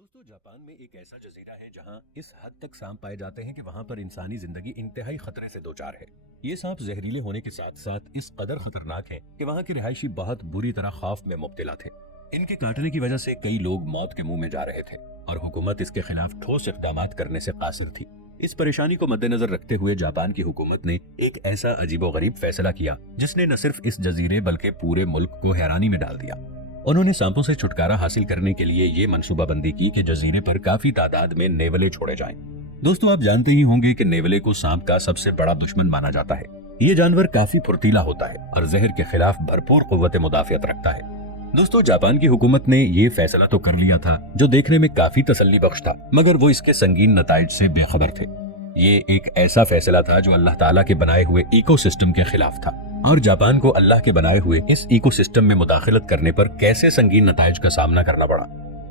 दोस्तों जापान में एक ऐसा जजीरा है जहां इस हद तक सांप पाए जाते हैं कि वहां पर इंसानी जिंदगी इंतहाई खतरे से दो चार है। ये सांप जहरीले होने के साथ साथ इस कदर खतरनाक हैं कि वहां के रिहायशी बहुत बुरी तरह खौफ में मुब्तला थे। इनके काटने की वजह से कई लोग मौत के मुंह में जा रहे थे और हुकूमत इसके खिलाफ ठोस इक़दाम करने से कासिर थी। इस परेशानी को मद्देनजर रखते हुए जापान की हुकूमत ने एक ऐसा अजीबोगरीब फैसला किया जिसने न सिर्फ इस जजीरे बल्कि पूरे मुल्क को हैरानी में डाल दिया। उन्होंने सांपों से छुटकारा हासिल करने के लिए ये मंसूबाबंदी की कि जजीरे पर काफी तादाद में नेवले छोड़े जाएं। दोस्तों आप जानते ही होंगे कि नेवले को सांप का सबसे बड़ा दुश्मन माना जाता है। ये जानवर काफी फुर्तीला होता है और जहर के खिलाफ भरपूर कुव्वत मुदाफियत रखता है। दोस्तों जापान की हुकूमत ने ये फैसला तो कर लिया था जो देखने में काफी तसल्ली बख्श था, मगर वो इसके संगीन नताइज से बेखबर थे। ये एक ऐसा फैसला था जो अल्लाह ताला के बनाए हुए इकोसिस्टम के खिलाफ था और जापान को अल्लाह के बनाए हुए इस इकोसिस्टम में मुदाखलत करने पर कैसे संगीन नताइज का सामना करना पड़ा।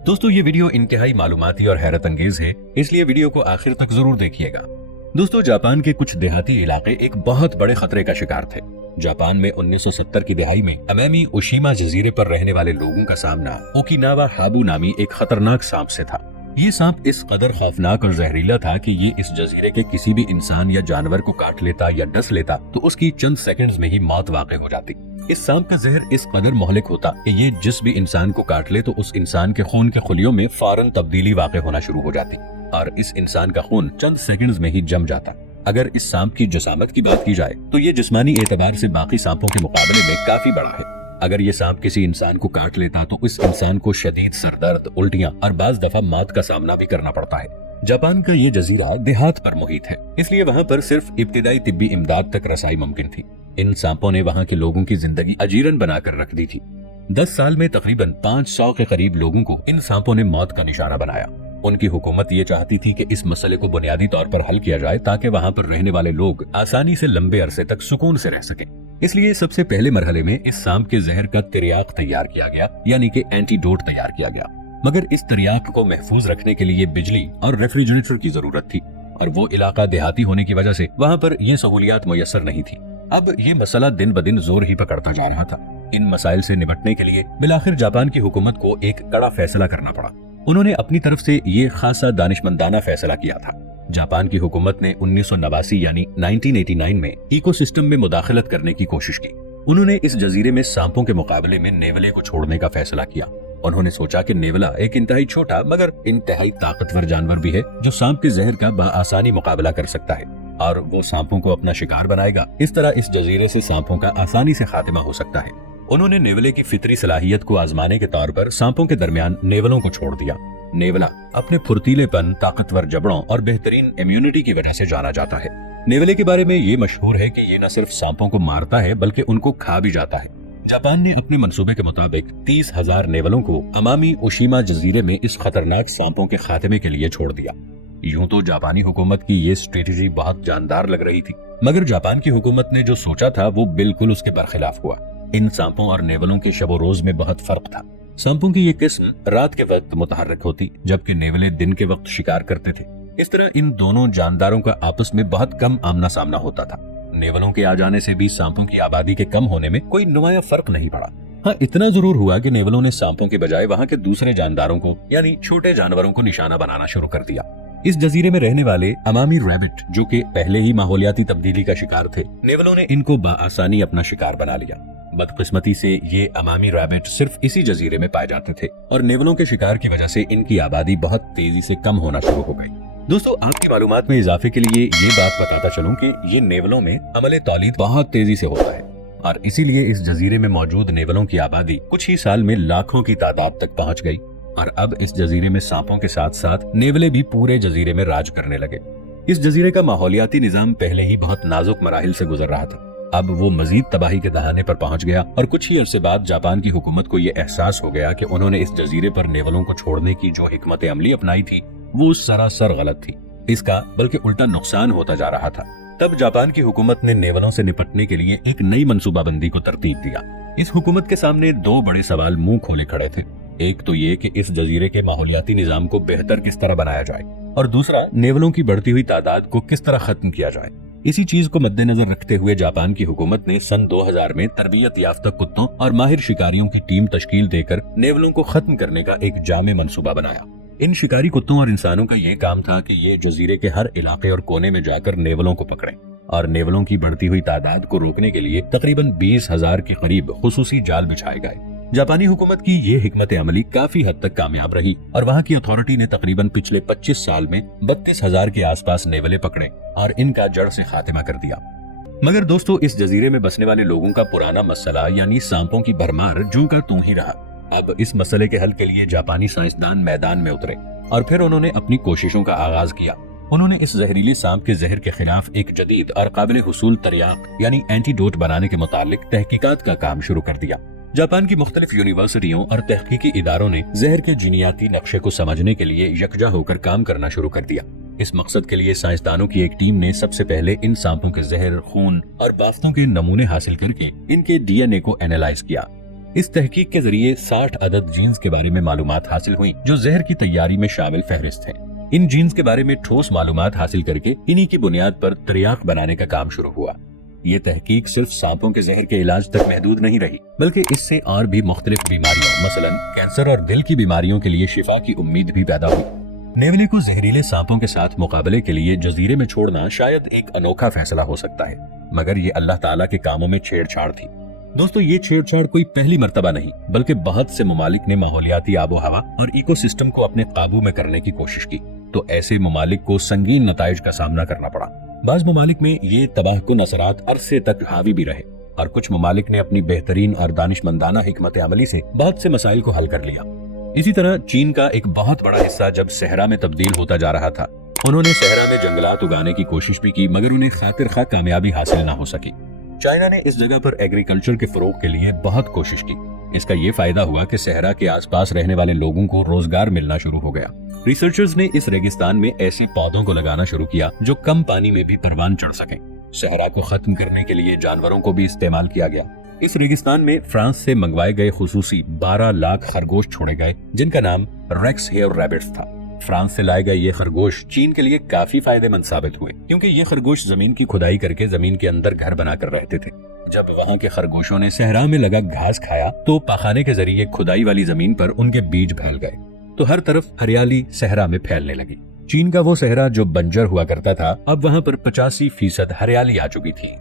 दोस्तों ये वीडियो इंतहाई मालूमाती और हैरत अंगेज है, इसलिए वीडियो को आखिर तक जरूर देखिएगा। दोस्तों जापान के कुछ देहाती इलाके एक बहुत बड़े खतरे का शिकार थे। जापान में 1970 की दिहाई में अमामी ओशिमा जजीरे पर रहने वाले लोगों का सामना ओकिनावा हाबू नामी एक खतरनाक सांप से था। ये सांप इस कदर खौफनाक और जहरीला था कि ये इस जजीरे के किसी भी इंसान या जानवर को काट लेता या डस लेता तो उसकी चंद सेकंड्स में ही मौत वाक़ई हो जाती। इस सांप का जहर इस कदर मोहलिक होता कि ये जिस भी इंसान को काट ले तो उस इंसान के खून के खुलियों में फौरन तब्दीली वाक़ई होना शुरू हो जाती और इस इंसान का खून चंद सेकंड्स में ही जम जाता। अगर इस सांप की जसामत की बात की जाए तो ये जिस्मानी एतबार से बाकी सांपों के मुकाबले में काफी बड़ा है। अगर ये सांप किसी इंसान को काट लेता तो इस इंसान को शदीद सरदर्द, उल्टियां और बाज दफा मौत का सामना भी करना पड़ता है। जापान का ये जजीरा देहात पर मुहित है, इसलिए वहाँ पर सिर्फ इब्तिदाई तिब्बी इमदाद तक रसाई मुमकिन थी। इन सांपों ने वहाँ के लोगों की जिंदगी अजीरन बनाकर रख दी थी। 10 साल में तकरीबन 500 के करीब लोगों को इन सांपों ने मौत का निशाना बनाया। उनकी हुकूमत ये चाहती थी कि इस मसले को बुनियादी तौर पर हल किया जाए ताकि वहाँ पर रहने वाले लोग आसानी से लंबे अरसे तक सुकून से रह सकें। इसलिए सबसे पहले मरहले में इस सांप के जहर का तिर्याक तैयार किया गया, यानी कि एंटीडोट तैयार किया गया। मगर इस तिर्याक को महफूज रखने के लिए बिजली और रेफ्रिजरेटर की जरूरत थी और वो इलाका देहाती होने की वजह से वहाँ पर ये सहूलियात मुयस्सर नहीं थी। अब ये मसला दिन ब दिन जोर ही पकड़ता जा रहा था। इन मसाइल से निपटने के लिए बिलाखिर जापान की हुकूमत को एक कड़ा फैसला करना पड़ा। उन्होंने अपनी तरफ से ये खासा दानिशमंदाना फैसला किया था। जापान की हुकूमत ने 1989 यानी 1989 में इकोसिस्टम में मुदाखलत करने की कोशिश की। उन्होंने इस जजीरे में सांपों के मुकाबले में नेवले को छोड़ने का फैसला किया। उन्होंने सोचा कि नेवला एक इंतहाई छोटा मगर इंतहाई ताकतवर जानवर भी है जो सांप के जहर का बआसानी मुकाबला कर सकता है और वो सांपों को अपना शिकार बनाएगा। इस तरह इस जजीरे से सांपों का आसानी से खात्मा हो सकता है। उन्होंने नेवले की फितरी सलाहियत को आजमाने के तौर पर सांपों के दरमियान नेवलों को छोड़ दिया। नेवला अपने फुर्तीलेपन, ताकतवर जबड़ों और बेहतरीन इम्यूनिटी की वजह से जाना जाता है। नेवले के बारे में ये मशहूर है कि ये न सिर्फ सांपों को मारता है बल्कि उनको खा भी जाता है। जापान ने अपने मंसूबे के मुताबिक 30,000 नेवलों को अमामी ओशिमा जजीरे में इस खतरनाक सांपों के खात्मे के लिए छोड़ दिया। यूं तो जापानी हुकूमत की ये स्ट्रेटेजी बहुत जानदार लग रही थी, मगर जापान की हुकूमत ने जो सोचा था वो बिल्कुल उसके बरखिलाफ हुआ। इन सांपों और नेवलों के शबो रोज में बहुत फर्क था। सांपों की ये किस्म रात के वक्त मुतहर्रिक होती जबकि नेवले दिन के वक्त शिकार करते थे। इस तरह इन दोनों जानदारों का आपस में बहुत कम आमना सामना होता था। नेवलों के आ जाने से भी सांपों की आबादी के कम होने में कोई नुमाया फर्क नहीं पड़ा। हाँ, इतना जरूर हुआ कि नेवलों ने सांपों के बजाय वहाँ के दूसरे जानदारों को यानी छोटे जानवरों को निशाना बनाना शुरू कर दिया। इस जजीरे में रहने वाले अमामी रैबिट जो कि पहले ही माहौलियाती तब्दीली का शिकार थे, नेवलों ने इनको बआसानी अपना शिकार बना लिया। बदकिस्मती से ये अमामी रैबिट सिर्फ इसी जजीरे में पाए जाते थे और नेवलों के शिकार की वजह से इनकी आबादी बहुत तेजी से कम होना शुरू हो गई। दोस्तों आपकी मालूमात में इजाफे के लिए ये बात बताता चलूं कि ये नेवलों में अमले तौलीद बहुत तेजी से होता है और इसीलिए इस जजीरे में मौजूद नेवलों की आबादी कुछ ही साल में लाखों की तादाद तक पहुंच गई और अब इस जजीरे में सांपों के साथ साथ नेवले भी पूरे जजीरे में राज करने लगे। इस जजीरे का माहौलियाती निजाम पहले ही बहुत नाजुक मराहिल से गुजर रहा था। अब वो मजीद तबाही के दहाने पर पहुंच गया और कुछ ही अरसे बाद जापान की हुकूमत को ये एहसास हो गया कि उन्होंने इस जजीरे पर नेवलों को छोड़ने की जो हिकमत अमली अपनाई थी वो सरासर गलत थी। इसका बल्कि उल्टा नुकसान होता जा रहा था। तब जापान की हुकूमत ने नेवलों से निपटने के लिए एक नई मंसूबाबंदी को तरतीब दिया। इस हुकूमत के सामने दो बड़े सवाल मुंह खोले खड़े थे। एक तो ये कि इस जजीरे के माहौलियाती निजाम को बेहतर किस तरह बनाया जाए और दूसरा नेवलों की बढ़ती हुई तादाद को किस तरह खत्म किया जाए। इसी चीज को मद्देनजर रखते हुए जापान की हुकूमत ने सन 2000 में तरबियत याफ्ता कुत्तों और माहिर शिकारियों की टीम तश्कील देकर नेवलों को खत्म करने का एक जामे मंसूबा बनाया। इन शिकारी कुत्तों और इंसानों का ये काम था कि ये जजीरे के हर इलाके और कोने में जाकर नेवलों को पकड़ें और नेवलों की बढ़ती हुई तादाद को रोकने के लिए तकरीबन 20,000 के करीब खुसूसी जाल बिछाए गए। जापानी हुकूमत की ये हिकमत अमली काफी हद तक कामयाब रही और वहाँ की अथॉरिटी ने तकरीबन पिछले 25 साल में 32,000 के आसपास नेवले पकड़े और इनका जड़ से खात्मा कर दिया। मगर दोस्तों, इस जजीरे में बसने वाले लोगों का पुराना मसला यानी सांपों की भरमार जूं का त्यों ही रहा। अब इस मसले के हल के लिए जापानी साइंसदान मैदान में उतरे और फिर उन्होंने अपनी कोशिशों का आगाज किया। उन्होंने इस जहरीले सांप के जहर के खिलाफ एक जदीद और काबिल हुसूल तरियाक यानी एंटीडोट बनाने के मुतालिक तहकीकात का काम शुरू कर दिया। जापान की मुख्तलिफ यूनिवर्सिटियों और तहकीकी इदारों ने जहर के जीनियाती नक्शे को समझने के लिए यकजा होकर काम करना शुरू कर दिया। इस मकसद के लिए साइंसदानों की एक टीम ने सबसे पहले इन सांपों के जहर, खून और बाफ्तों के नमूने हासिल करके इनके डीएनए को एनालाइज किया। इस तहकीक के जरिए 60 अदद जीन्स के बारे में मालूमात हासिल हुई जो जहर की तैयारी में शामिल फहरिस्त हैं। इन जीन्स के बारे में ठोस मालूमात हासिल करके इन्हीं की बुनियाद पर त्रियाक बनाने का काम शुरू हुआ। ये तहकीक सिर्फ सांपों के जहर के इलाज तक महदूद नहीं रही, बल्कि इससे और भी मुख्तलिफ बीमारियों मसलन कैंसर और दिल की बीमारियों के लिए शिफा की उम्मीद भी पैदा हुई। नेवले को जहरीले सांपों के साथ मुकाबले के लिए जजीरे में छोड़ना शायद एक अनोखा फैसला हो सकता है, मगर ये अल्लाह ताला के कामों में छेड़छाड़ थी। दोस्तों, ये छेड़छाड़ कोई पहली मर्तबा नहीं, बल्कि बहुत से ममालिक ने माहौलियाती आबो हवा और इकोसिस्टम को अपने काबू में करने की कोशिश की, तो ऐसे ममालिक को संगीन नताइज का सामना करना पड़ा। बाज ममालिक में ये तबाहकुन असरात अरसे तक हावी भी रहे और कुछ ममालिक ने अपनी बेहतरीन और दानिशमंदाना हिकमत अमली से बहुत से मसाइल को हल कर लिया। इसी तरह चीन का एक बहुत बड़ा हिस्सा जब सहरा में तब्दील होता जा रहा था, उन्होंने सहरा में जंगलात उगाने की कोशिश भी की, मगर उन्हें खातिर खा कामयाबी हासिल न हो सकी। चाइना ने इस जगह पर एग्रीकल्चर के फरोग के लिए बहुत कोशिश की। इसका ये फायदा हुआ कि सहरा के आसपास रहने वाले लोगों को रोजगार मिलना शुरू हो गया। रिसर्चर्स ने इस रेगिस्तान में ऐसे पौधों को लगाना शुरू किया जो कम पानी में भी परवान चढ़ सकें। सहरा को खत्म करने के लिए जानवरों को भी इस्तेमाल किया गया। इस रेगिस्तान में फ्रांस से मंगवाए गए खुसूसी 12 लाख खरगोश छोड़े गए, जिनका नाम रेक्स हेयर रैबिट्स था। फ्रांस से लाए गए ये खरगोश चीन के लिए काफी फायदेमंद साबित हुए, क्योंकि ये खरगोश जमीन की खुदाई करके जमीन के अंदर घर बनाकर रहते थे। जब वहाँ के खरगोशों ने सहरा में लगा घास खाया तो पाखाने के जरिए खुदाई वाली जमीन पर उनके बीज फैल गए, तो हर तरफ हरियाली सहरा में फैलने लगी। चीन का वो सहरा जो बंजर हुआ करता था, अब वहाँ पर 85% हरियाली आ चुकी थी।